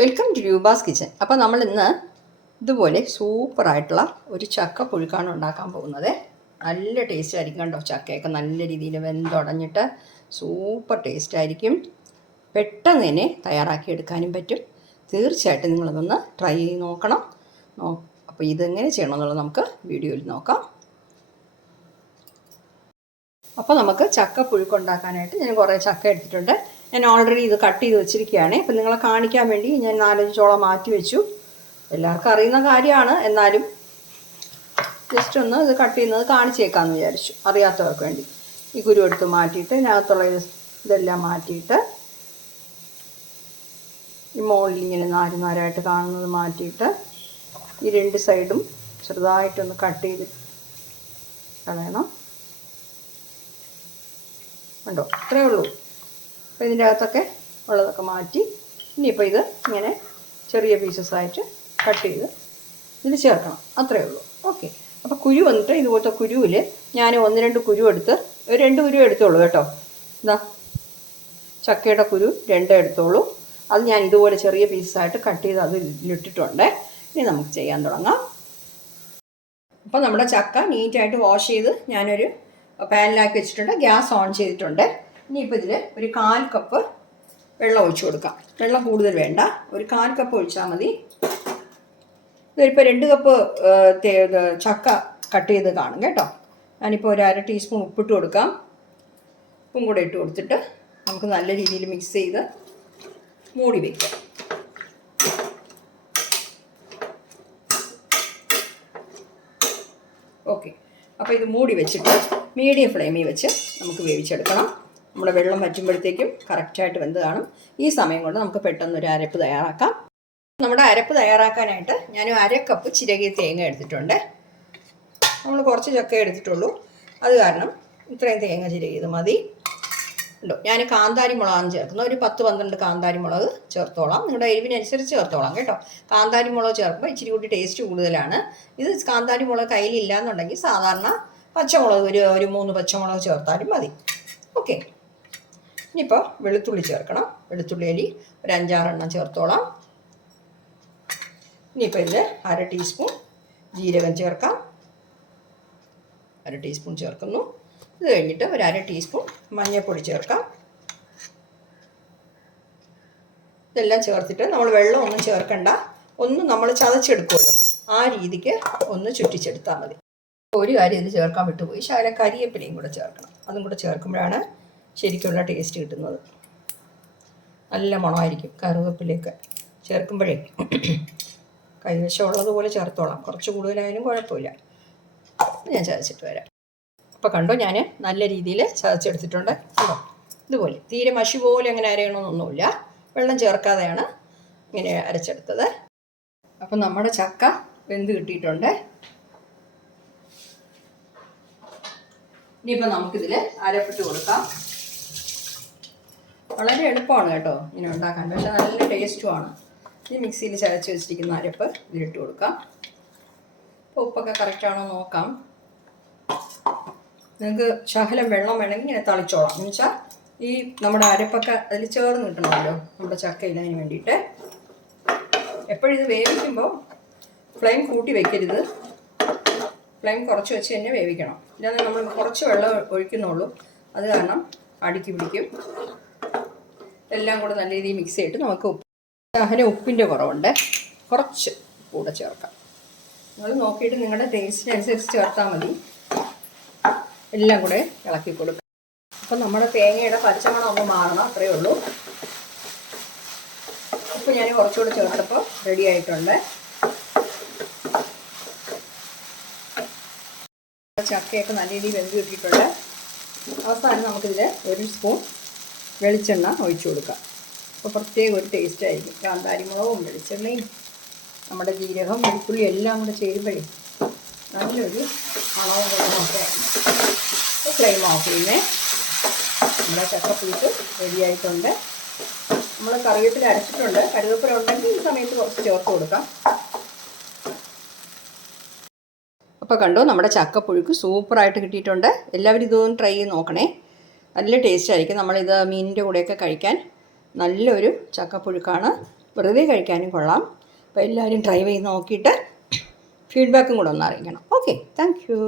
Welcome to Roopa's kitchen. അപ്പോൾ നമ്മൾ ഇന്ന് ഇതുപോലെ സൂപ്പറായിട്ടുള്ള ഒരു ചക്ക പുഴുക്കാണ് ഉണ്ടാക്കാൻ പോകുന്നത്. നല്ല ടേസ്റ്റ് ആയിരിക്കും കണ്ടോ. ചക്കയൊക്കെ നല്ല രീതിയിൽ വെന്തുടഞ്ഞിട്ട് സൂപ്പർ ടേസ്റ്റ് ആയിരിക്കും. പെട്ടെന്ന് തന്നെ തയ്യാറാക്കി എടുക്കാനും പറ്റും. തീർച്ചയായിട്ടും നിങ്ങളതൊന്ന് ട്രൈ ചെയ്ത് നോക്കണം. അപ്പോൾ ഇതെങ്ങനെ ചെയ്യണമെന്നുള്ളത് നമുക്ക് വീഡിയോയിൽ നോക്കാം. അപ്പോൾ നമുക്ക് ചക്ക പുഴുക്കുണ്ടാക്കാനായിട്ട് ഞാൻ കുറേ ചക്ക എടുത്തിട്ടുണ്ട്. ഞാൻ ഓൾറെഡി ഇത് കട്ട് ചെയ്ത് വെച്ചിരിക്കുകയാണ്. അപ്പം നിങ്ങളെ കാണിക്കാൻ വേണ്ടി ഞാൻ 4-5 ചോളം മാറ്റി വെച്ചു. എല്ലാവർക്കും അറിയുന്ന കാര്യമാണ്, എന്നാലും ജസ്റ്റ് ഒന്ന് ഇത് കട്ട് ചെയ്യുന്നത് കാണിച്ചേക്കാമെന്ന് വിചാരിച്ചു, അറിയാത്തവർക്ക് വേണ്ടി. ഈ കുരു എടുത്ത് മാറ്റിയിട്ട് ഇതിനകത്തുള്ള ഇതെല്ലാം മാറ്റിയിട്ട് ഈ മുകളിൽ ഇങ്ങനെ നാരായിട്ട് കാണുന്നത് മാറ്റിയിട്ട് ഈ 2 സൈഡും ചെറുതായിട്ടൊന്ന് കട്ട് ചെയ്ത് കളയണം. ഉണ്ടോ, ഇത്രയേ ഉള്ളൂ. അപ്പോൾ ഇതിൻ്റെ അകത്തൊക്കെ ഉള്ളതൊക്കെ മാറ്റി ഇനിയിപ്പോൾ ഇത് ഇങ്ങനെ ചെറിയ പീസസായിട്ട് കട്ട് ചെയ്ത് ഇതിൽ ചേർക്കണം, അത്രയേ ഉള്ളൂ. ഓക്കെ. അപ്പോൾ കുരു വന്നിട്ട് ഇതുപോലത്തെ കുരുവിൽ ഞാൻ 1-2 കുരു എടുത്ത് 2 കുരു എടുത്തോളൂ കേട്ടോ. എന്താ ചക്കയുടെ കുരു 2 എടുത്തോളൂ. അത് ഞാൻ ഇതുപോലെ ചെറിയ പീസസായിട്ട് കട്ട് ചെയ്ത് അത് ഇതിലിട്ടിട്ടുണ്ട്. ഇനി നമുക്ക് ചെയ്യാൻ തുടങ്ങാം. അപ്പോൾ നമ്മുടെ ചക്ക നീറ്റായിട്ട് വാഷ് ചെയ്ത് ഞാനൊരു പാനിലാക്കി വെച്ചിട്ടുണ്ട്. ഗ്യാസ് ഓൺ ചെയ്തിട്ടുണ്ട്. ഇനിയിപ്പോൾ ഇതിൽ ഒരു 1/4 കപ്പ് വെള്ളം ഒഴിച്ചു കൊടുക്കാം. വെള്ളം കൂടുതൽ വേണ്ട, ഒരു 1/4 കപ്പ് ഒഴിച്ചാൽ മതി. ഇതിപ്പോൾ 2 കപ്പ് ചക്ക കട്ട് ചെയ്ത് കാണും കേട്ടോ. ഞാനിപ്പോൾ ഒരു 1/2 ടീസ്പൂൺ ഉപ്പിട്ട് കൊടുക്കാം. ഉപ്പും കൂടെ ഇട്ട് കൊടുത്തിട്ട് നമുക്ക് നല്ല രീതിയിൽ മിക്സ് ചെയ്ത് മൂടി വയ്ക്കാം. ഓക്കെ. അപ്പോൾ ഇത് മൂടി വെച്ചിട്ട് മീഡിയം ഫ്ലെയിമിൽ വെച്ച് നമുക്ക് വേവിച്ചെടുക്കണം. നമ്മുടെ വെള്ളം വറ്റുമ്പോഴത്തേക്കും കറക്റ്റായിട്ട് വെന്ത് കാണും. ഈ സമയം കൊണ്ട് നമുക്ക് പെട്ടെന്നൊരു അരപ്പ് തയ്യാറാക്കാം. നമ്മുടെ അരപ്പ് തയ്യാറാക്കാനായിട്ട് ഞാൻ 1/2 കപ്പ് ചിരകിയ തേങ്ങ എടുത്തിട്ടുണ്ട്. നമ്മൾ കുറച്ച് ചക്ക എടുത്തിട്ടുള്ളൂ, അത് കാരണം ഇത്രയും തേങ്ങ ചിരകിയത് മതി. ഉണ്ടോ, ഞാൻ കാന്താരി മുളകാണ് ചേർക്കുന്നത്. ഒരു 10-12 കാന്താരി മുളക് ചേർത്തോളാം. നിങ്ങളുടെ എരിവിനനുസരിച്ച് ചേർത്തോളാം കേട്ടോ. കാന്താരി മുളക് ചേർക്കുമ്പോൾ ഇച്ചിരി കൂടി ടേസ്റ്റ് കൂടുതലാണ്. ഇത് കാന്താരി മുളക് കയ്യിലില്ല എന്നുണ്ടെങ്കിൽ സാധാരണ പച്ചമുളക് ഒരു 3 പച്ചമുളക് ചേർത്താലും മതി. ഓക്കെ. ഇനിയിപ്പോൾ വെളുത്തുള്ളി ചേർക്കണം. വെളുത്തുള്ളി അരി ഒരു 5-6 എണ്ണം ചേർത്തോളാം. ഇനിയിപ്പോൾ ഇതിൽ 1/2 ടീസ്പൂൺ ജീരകം ചേർക്കാം. 1/2 ടീസ്പൂൺ ചേർക്കുന്നു. ഇത് കഴിഞ്ഞിട്ട് ഒരു 1/2 ടീസ്പൂൺ മഞ്ഞൾപ്പൊടി ചേർക്കാം. ഇതെല്ലാം ചേർത്തിട്ട് നമ്മൾ വെള്ളം ഒന്നും ചേർക്കണ്ട, ഒന്ന് നമ്മൾ ചതച്ചെടുക്കുമല്ലോ, ആ രീതിക്ക് ഒന്ന് ചുറ്റിച്ചെടുത്താൽ മതി. ഒരു കാര്യം ഇതിൽ ചേർക്കാൻ വിട്ടുപോയി, ശകലം കരിയേപ്പിലയും കൂടെ ചേർക്കണം. അതും കൂടെ ചേർക്കുമ്പോഴാണ് ശരിക്കുള്ള ടേസ്റ്റ് കിട്ടുന്നത്. നല്ല മണമായിരിക്കും കറിവേപ്പിലയൊക്കെ ചേർക്കുമ്പോഴേ. കൈവശമുള്ളതുപോലെ ചേർത്തോളാം, കുറച്ച് കൂടുതലായാലും കുഴപ്പമില്ല. ഞാൻ ചതച്ചിട്ട് വരാം. അപ്പോൾ കണ്ടോ, ഞാൻ നല്ല രീതിയിൽ ചതച്ചെടുത്തിട്ടുണ്ട്. കണ്ടോ, ഇതുപോലെ തീരെ മഷി പോലെ അങ്ങനെ അരയണമെന്നൊന്നുമില്ല, വെള്ളം ചേർക്കാതെയാണ് ഇങ്ങനെ അരച്ചെടുത്തത്. അപ്പം നമ്മുടെ ചക്ക വെന്ത് കിട്ടിയിട്ടുണ്ട്. ഇനിയിപ്പോൾ നമുക്കിതിൽ അരപ്പിട്ട് കൊടുക്കാം. വളരെ എളുപ്പമാണ് കേട്ടോ ഇങ്ങനെ ഉണ്ടാക്കാൻ, പക്ഷേ നല്ല ടേസ്റ്റുമാണ്. ഈ മിക്സിയിൽ ചതച്ച് വെച്ചിരിക്കുന്ന അരപ്പ് ഇതിലിട്ട് കൊടുക്കാം. അപ്പോൾ ഉപ്പൊക്കെ കറക്റ്റാണോ നോക്കാം. നിങ്ങൾക്ക് ശകലം വെള്ളം വേണമെങ്കിൽ ഇങ്ങനെ തളിച്ചോളാം. എന്ന് വെച്ചാൽ ഈ നമ്മുടെ അരപ്പൊക്കെ അതിൽ ചേർന്ന് കിട്ടണമല്ലോ നമ്മുടെ ചക്കയിൽ. അതിന് വേണ്ടിയിട്ട് എപ്പോഴും ഇത് വേവിക്കുമ്പോൾ ഫ്ലെയിം കൂട്ടി വെക്കരുത്, ഫ്ലെയിം കുറച്ച് വെച്ച് തന്നെ വേവിക്കണം. ഇല്ലാതെ നമ്മൾ കുറച്ച് വെള്ളം ഒഴിക്കുന്നുള്ളൂ, അത് കാരണം അടിക്ക് പിടിക്കും. എല്ലാം കൂടെ നല്ല രീതിയിൽ മിക്സ് ചെയ്തിട്ട് നമുക്ക് ശകലം ഉപ്പിൻ്റെ കുറവുണ്ട്, കുറച്ച് കൂടെ ചേർക്കാം. നിങ്ങൾ നോക്കിയിട്ട് നിങ്ങളുടെ ടേസ്റ്റിനനുസരിച്ച് ചേർത്താൽ മതി. എല്ലാം കൂടെ ഇളക്കി കൊടുക്കാം. അപ്പം നമ്മുടെ തേങ്ങയുടെ പച്ചമണം ഒന്ന് മാറണം, അത്രയേ ഉള്ളൂ. ഉപ്പ് ഞാൻ കുറച്ചുകൂടെ ചേർത്തപ്പോൾ റെഡി ആയിട്ടുണ്ട്. ചക്കയൊക്കെ നല്ല രീതിയിൽ വെന്ത് കിട്ടിയിട്ടുണ്ട്. അവസാനം നമുക്കിതിൽ 1 സ്പൂൺ വെളിച്ചെണ്ണ ഒഴിച്ചു കൊടുക്കാം. അപ്പോൾ പ്രത്യേക ഒരു ടേസ്റ്റ് ആയിരിക്കും. കാന്താരിമുളകും വെളിച്ചെണ്ണയും നമ്മുടെ ജീരകം വെളുത്തുള്ളി എല്ലാം കൂടെ ചേരുമ്പോഴേ നല്ലൊരു മണവും ഒക്കെ. അപ്പോൾ ഫ്ലെയിം ഓഫ് ചെയ്യുന്നേ. നമ്മുടെ ചക്കപ്പുഴുക്ക് റെഡിയായിട്ടുണ്ട്. നമ്മൾ കറിവേപ്പില അരച്ചിട്ടുണ്ട്. കറിവേപ്പില ഉണ്ടെങ്കിൽ ഈ സമയത്ത് കുറച്ച് ചേർത്ത് കൊടുക്കാം. അപ്പോൾ കണ്ടോ, നമ്മുടെ ചക്കപ്പുഴുക്ക് സൂപ്പറായിട്ട് കിട്ടിയിട്ടുണ്ട്. എല്ലാവരും ഇതൊന്ന് ട്രൈ ചെയ്ത് നോക്കണേ, നല്ല ടേസ്റ്റ് ആയിരിക്കും. നമ്മളിത് മീനിൻ്റെ കൂടെയൊക്കെ കഴിക്കാൻ നല്ലൊരു ചക്കപ്പുഴുക്കാണ്. വെറുതെ കഴിക്കാനും കൊള്ളാം. അപ്പോൾ എല്ലാവരും ട്രൈ ചെയ്ത് നോക്കിയിട്ട് ഫീഡ്ബാക്കും കൂടെ ഒന്ന് അറിയിക്കണം. Okay, thank you.